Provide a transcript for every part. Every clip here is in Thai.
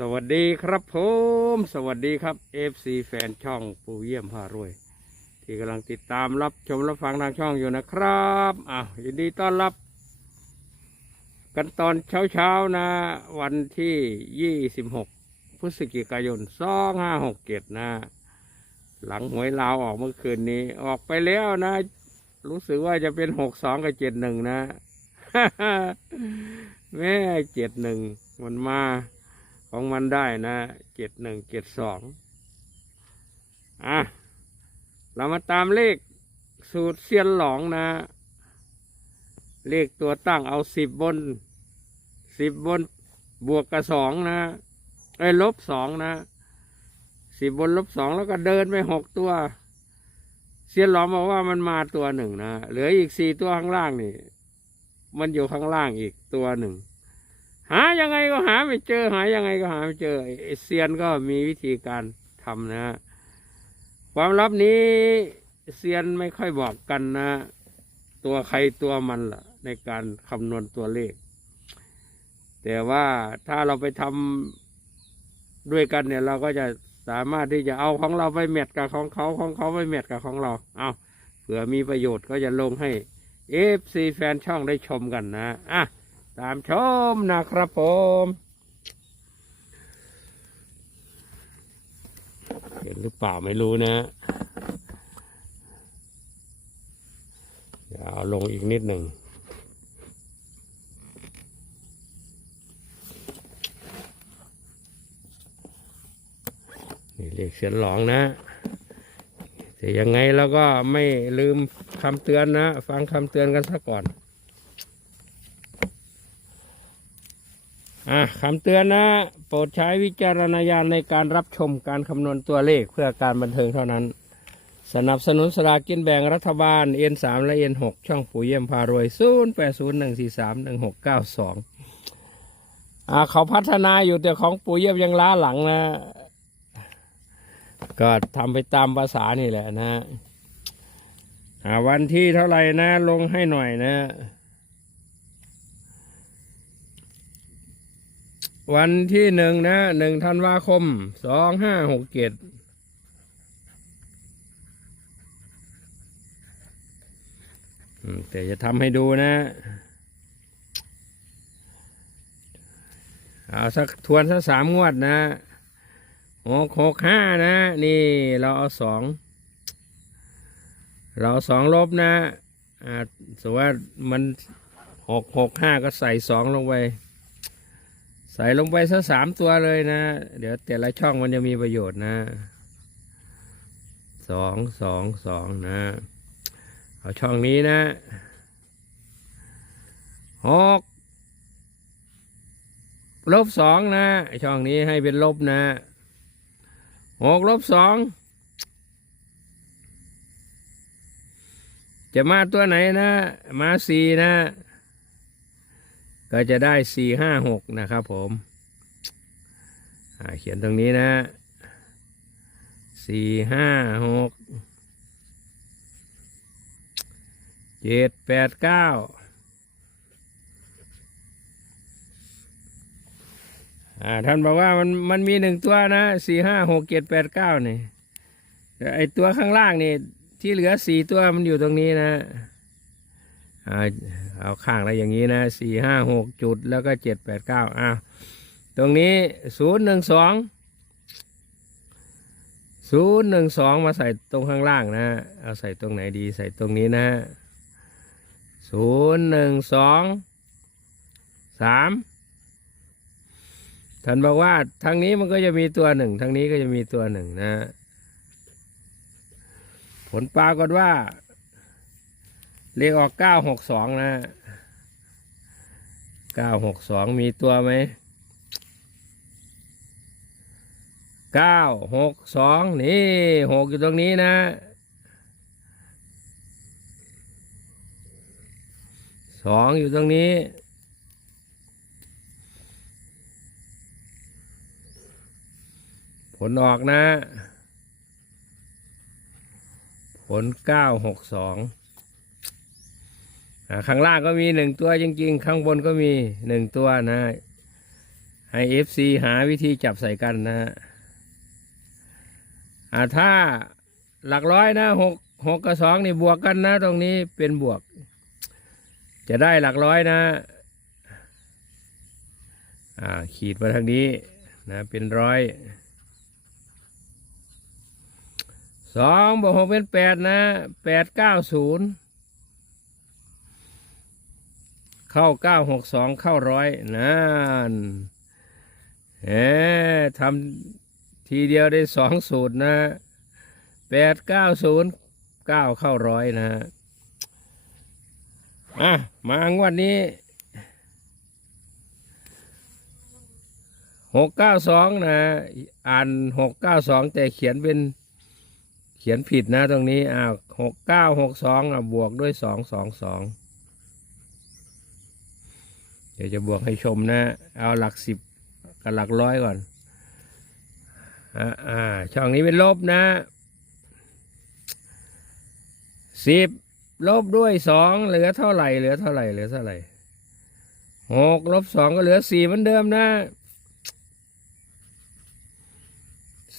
สวัสดีครับผม สวัสดีครับ FC แฟนช่องปูเยี่ยมพารวย ที่กำลังติดตามรับชมรับฟังทางช่องอยู่นะครับอะยินดีต้อนรับ กันตอนเช้าๆนะ วันที่ 26 พฤศจิกายน 2567 นะ หลังหวยลาวออกเมื่อคืนนี้ ออกไปแล้วนะ รู้สึกว่าจะเป็น 62 กับ 71 นะแม่ 71 มันมา ของมันได้นะเจ็ดหนึ่งเจ็ดสองอะ เรามาตามเลขสูตรเซียนหลองนะ เลขตัวตั้งเอาสิบบนสิบบนบวกกับสองนะไอ้ลบสองนะสิบบนลบสองแล้วก็เดินไปหกตัว เซียนหลองบอกว่ามันมาตัวหนึ่งนะเหลืออีกสี่ตัวข้างล่างนี่ มันอยู่ข้างล่างอีกตัวหนึ่ง หายังไงก็หาไม่เจอ หายังไงก็หาไม่เจอเซียนก็มีวิธีการทำนะ ความลับนี้เซียนไม่ค่อยบอกกันนะ ตัวใครตัวมันล่ะ ในการคำนวณตัวเลข แต่ว่าถ้าเราไปทำด้วยกันเนี่ย เราก็จะสามารถที่จะเอาของเราไปแมทกับของเขาของเขาไปแมทกับของเรา เอาเผื่อมีประโยชน์ก็จะลงให้เอฟซีแฟนช่องได้ชมกันนะอะ ตามชมนะครับผมเห็นหรือเปล่าไม่รู้นะเดี๋ยวเอาลงอีกนิดหนึ่งนี่เรียกเสียนหลองนะแต่ยังไงเราก็ไม่ลืมคำเตือนนะ ฟังคำเตือนกันซะก่อน อะคำเตือนนะ โปรดใช้วิจารณญาณในการรับชมการคำนวณตัวเลขเพื่อการบันเทิงเท่านั้น สนับสนุนสลากกินแบ่งรัฐบาล N3 และ N6 ช่องปู่เยี่ยมพารวย0 8 0 1 4 3 1 6 9 2อ่าเขาพัฒนาอยู่แต่ของปู่เยี่ยมยังล้าหลังนะ ก็ทำไปตามภาษานี่แหละนะวันที่เท่าไหร่นะ ลงให้หน่อยนะ วันที่หนึ่งนะหนึ่งธันวาคมสองห้าหกเจ็ดแต่จะทำให้ดูนะเอาสักทวนสักสามงวดนะหกหกห้านะ นี่เราเอาสองเราสองลบนะอ่าสมมติว่ามันหกหกห้าก็ใส่สองลงไป ใส่ลงไปสักสามตัวเลยนะ เดี๋ยวแต่ละช่องมันจะมีประโยชน์นะสองสองสองนะ เอาช่องนี้นะหกลบสองนะ ช่องนี้ให้เป็นลบนะหกลบสองจะมาตัวไหนนะ มาสี่นะ ก็จะได้สี่ห้าหกนะครับผมเขียนตรงนี้นะสี่ห้าหกเจ็ดแปดเก้าอ่าท่านบอกว่ามันมันมีหนึ่งตัวนะสี่ห้าหกเจ็ดแปดเก้านี่ไอตัวข้างล่างนี่ที่เหลือสี่ตัวมันอยู่ตรงนี้นะอ่า เอาข้างแล้วอย่างนี้นะสี่ห้าหกจุดแล้วก็เจ็ดแปดเก้าอ้าวตรงนี้ศูนย์หนึ่งสองศูนย์หนึ่งสองมาใส่ตรงข้างล่างนะเอาใส่ตรงไหนดีใส่ตรงนี้นะศูนย์หนึ่งสองสามท่านบอกว่าทางนี้มันก็จะมีตัวหนึ่งทางนี้ก็จะมีตัวหนึ่งนะผลปรากฏว่า เลขออกเก้าหกสองนะเก้าหกสองมีตัวไหมเก้าหกสองนี่หกอยู่ตรงนี้นะสองอยู่ตรงนี้ผลออกนะ ผลเก้าหกสอง ข้างล่างก็มีหนึ่งตัวจริง ๆ ข้างบนก็มีหนึ่งตัวนะให้เอฟซีหาวิธีจับใส่กันนะฮะถ้าหลักร้อยนะหกหกกับสองนี่บวกกันนะ ตรงนี้เป็นบวก จะได้หลักร้อยนะขีดมาทางนี้นะเป็นร้อยสองบวกหกเป็นแปดนะแปดเก้าศูนย์ เข้าเก้าหกสองเข้าร้อยนั่นเอ๊ทำทีเดียวได้สองสูตรนะแปดเก้าศูนย์เก้าเข้าร้อยนะอะมางวดนี้หกเก้าสองนะ อ่านหกเก้าสองแต่เขียนเป็นเขียนผิดนะตรงนี้อ้าวหกเก้าหกสองบวกด้วยสองสองสอง เดี๋ยวจะบวกให้ชมนะ เอาหลักสิบกับหลักร้อยก่อนอ่าอ่าช่องนี้เป็นลบนะสิบลบด้วยสองเหลือเท่าไหร่เหลือเท่าไหร่เหลือเท่าไหร่หกลบสองก็เหลือสี่เหมือนเดิมนะ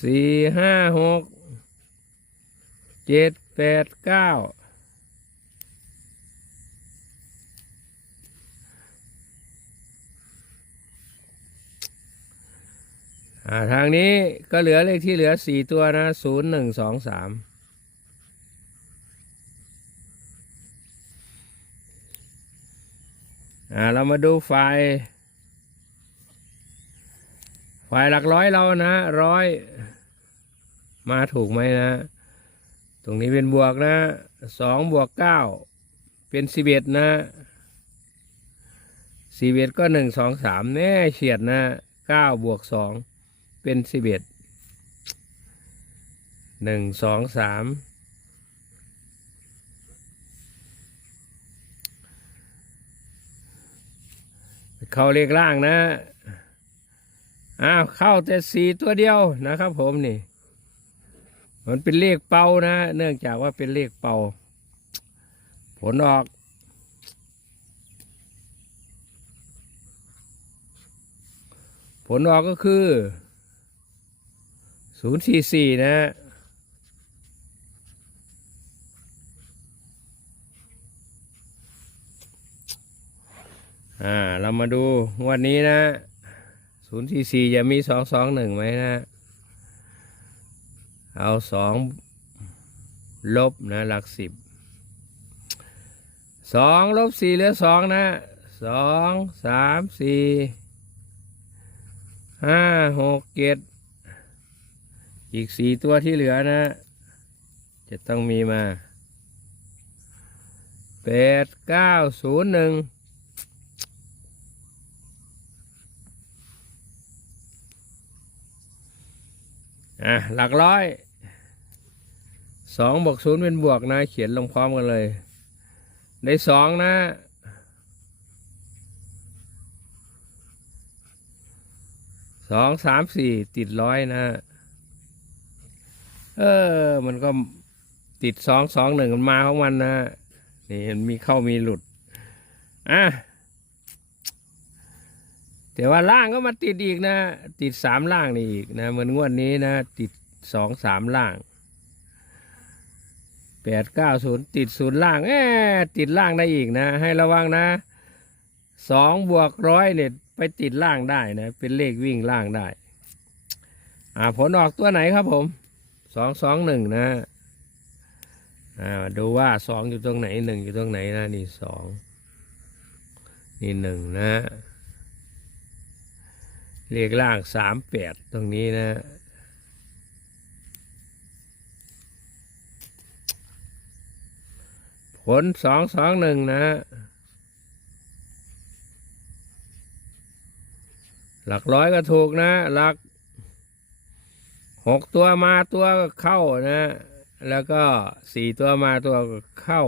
สี่ห้าหกเจ็ดแปดเก้า อ่าทางนี้ก็เหลือเลขที่เหลือสี่ตัวนะศูนย์หนึ่งสองสามอ่าเรามาดูไฟล์ฝ่ายหลักร้อยเรานะร้อยมาถูกไหมนะ ตรงนี้เป็นบวกนะสองบวกเก้าเป็นสิบเอ็ดนะสิบเอ็ดก็หนึ่งสองสามแน่เฉียดนะเก้าบวกสอง เป็นสิบเอ็ดหนึ่งสองสามเข้าเลขล่างนะอ้าวเข้าแต่สีตัวเดียวนะครับผมนี่ มันเป็นเลขเป่านะ เนื่องจากว่าเป็นเลขเป่า ผลออกผลออกก็คือ ศูนย์สี่สี่นะ อ่า เรามาดูวันนี้นะศูนย์สี่สี่จะมีสองสองหนึ่งไหมนะ เอาสองลบนะ หลักสิบสองลบสี่เหลือสองนะสองสามสี่ห้าหกเจ็ด อีกสี่ตัวที่เหลือนะ จะต้องมีมาแปดเก้าศูนย์หนึ่งอะหลักร้อยสองบวกศูนย์เป็นบวกนะ เขียนลงพร้อมกันเลย ได้สองนะ สองสามสี่ติดร้อยนะ เออ มันก็ติดสองสองหนึ่งมันมาของมันนะนี่มันมีเข้ามีหลุด อะแต่ว่าล่างก็มาติดอีกนะ ติดสามล่างนี่อีกนะ เหมือนงวดนี้นะ ติดสองสามล่างแปดเก้าศูนย์ติดศูนย์ล่าง เอ๊ติดล่างได้อีกนะ ให้ระวังนะสองบวกร้อยเนี่ยไปติดล่างได้นะ เป็นเลขวิ่งล่างได้ อ่าผลออกตัวไหนครับผม สองสองหนึ่งนะอ่าดูว่าสองอยู่ตรงไหนหนึ่งอยู่ตรงไหนนะนี่สองนี่หนึ่งนะเลขล่างสามแปดตรงนี้นะผลสองสองหนึ่งนะ หลักร้อยก็ถูกนะ หลัก หกตัวมาตัวก็เข้านะ แล้วก็สี่ตัวมาตัวก็เข้า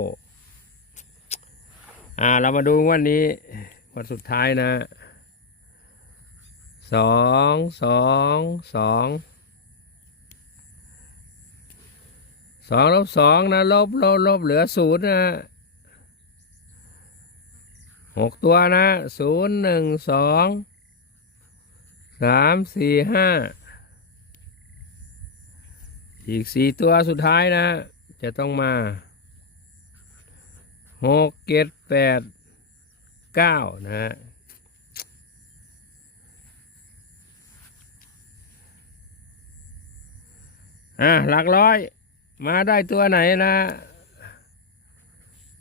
อ่า เรามาดูวันนี้ วันสุดท้ายนะสองสองสองสองลบสองนะลบลบลบเหลือศูนย์นะหกตัวนะศูนย์หนึ่งสองสามสี่ห้า อีกสี่ตัวสุดท้ายนะ จะต้องมาหกเจ็ดแปดเก้านะฮะอะหลักร้อย มาได้ตัวไหนนะ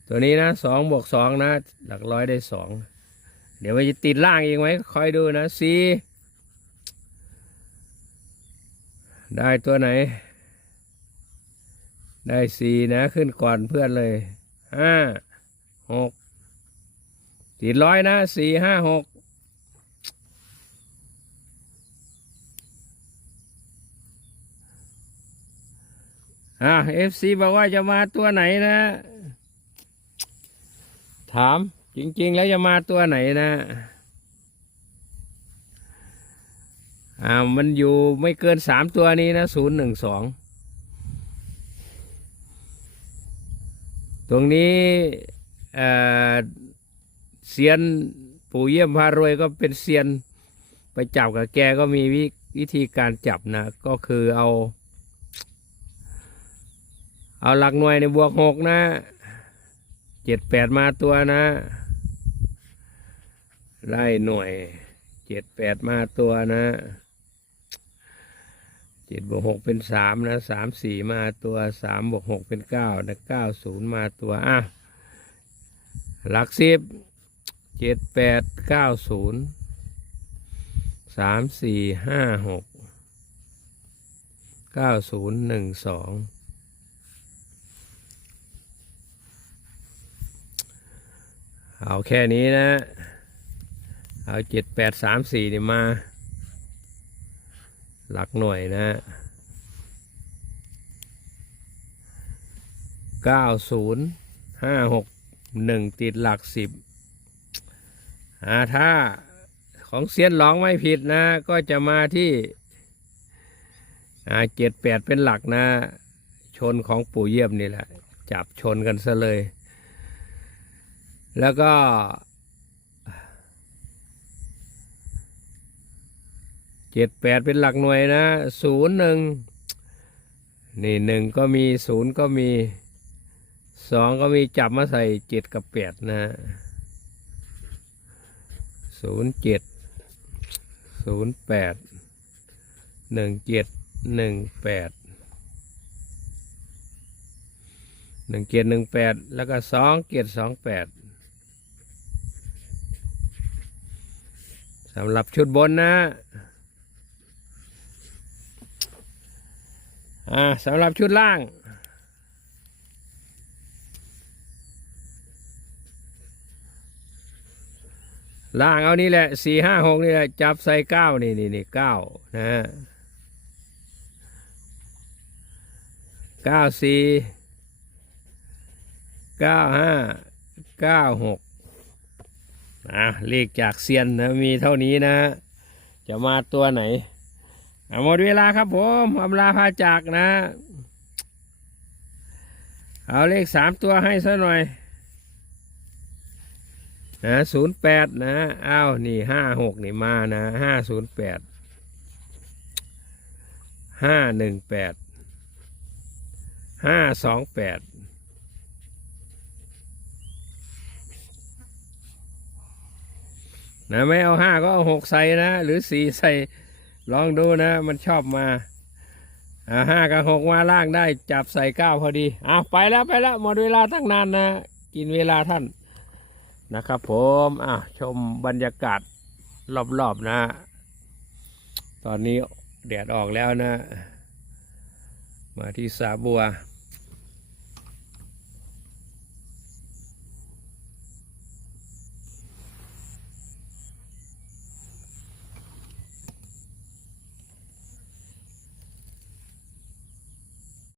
ตัวนี้นะสองบวกสองนะ หลักร้อยได้สองเดี๋ยวมันจะติดล่างอีกไหมคอยดูนะสี่ได้ตัวไหน ได้สี่นะขึ้นก่อนเพื่อนเลยห้าหกติดร้อยนะสี่ห้าหกอ่าเอฟซีบอกว่าจะมาตัวไหนนะ ถามจริง ๆ แล้วจะมาตัวไหนนะอ่ามันอยู่ไม่เกินสามตัวนี้นะศูนย์หนึ่งสอง ตรงนี้เซียนปู่เยี่ยมพารวยก็เป็นเซียนไปจับกับแกก็มีวิวิธีการจับนะ ก็คือเอา เอาหลักหน่วยในบวกหกนะเจ็ดแปดมาตัวนะ ไล่หน่วยเจ็ดแปดมาตัวนะ เจ็ดบวกหกเป็นสามนะสามสี่มาตัวสามบวกหกเป็นเก้านะเก้าศูนย์มาตัวอะหลักสิบเจ็ดแปดเก้าศูนย์สามสี่ห้าหกเก้าศูนย์หนึ่งสองเอาแค่นี้นะ เอาเจ็ดแปดสามสี่นี่มา หลักหน่วยนะเก้าศูนย์ห้าหกหนึ่งติดหลักสิบอ่าถ้าของเซียนหลองไม่ผิดนะ ก็จะมาที่อ่าเจ็ดแปดเป็นหลักนะ ชนของปู่เยี่ยมนี่แหละ จับชนกันซะเลย แล้วก็ เจ็ดแปดเป็นหลักหน่วยนะศูนย์หนึ่งนี่หนึ่งก็มีศูนย์ก็มีสองก็มีจับมาใส่เจ็ดกับแปดนะศูนย์เจ็ดศูนย์แปดหนึ่งเจ็ดหนึ่งแปดหนึ่งเจ็ดหนึ่งแปดแล้วก็สองเจ็ดสองแปดสำหรับชุดบนนะ อ่าสำหรับชุดล่าง ล่างเอานี่แหละสี่ห้าหกนี่แหละจับใส่เก้านี่นี่นี่เก้านะเก้าสี่เก้าห้าเก้าหกอะเลขจากเซียนนะมีเท่านี้นะ จะมาตัวไหน หมดเวลาครับผมอำลาพาจากนะ เอาเลขสามตัวให้ซะหน่อยนะศูนย์แปดนะอ้าวนี่ห้าหกนี่มานะห้าศูนย์แปดห้าหนึ่งแปดห้าสองแปดนะไม่เอาห้าก็เอาหกใส่นะ หรือสี่ใส่ ลองดูนะ มันชอบมาอ่าห้ากับหกมาล่างได้จับใส่เก้าพอดีอ่าไปแล้วไปแล้วหมดเวลาตั้งนานนะ กินเวลาท่านนะครับ ผมอ่าชมบรรยากาศรอบๆนะ ตอนนี้แดดออกแล้วนะ มาที่สาบัว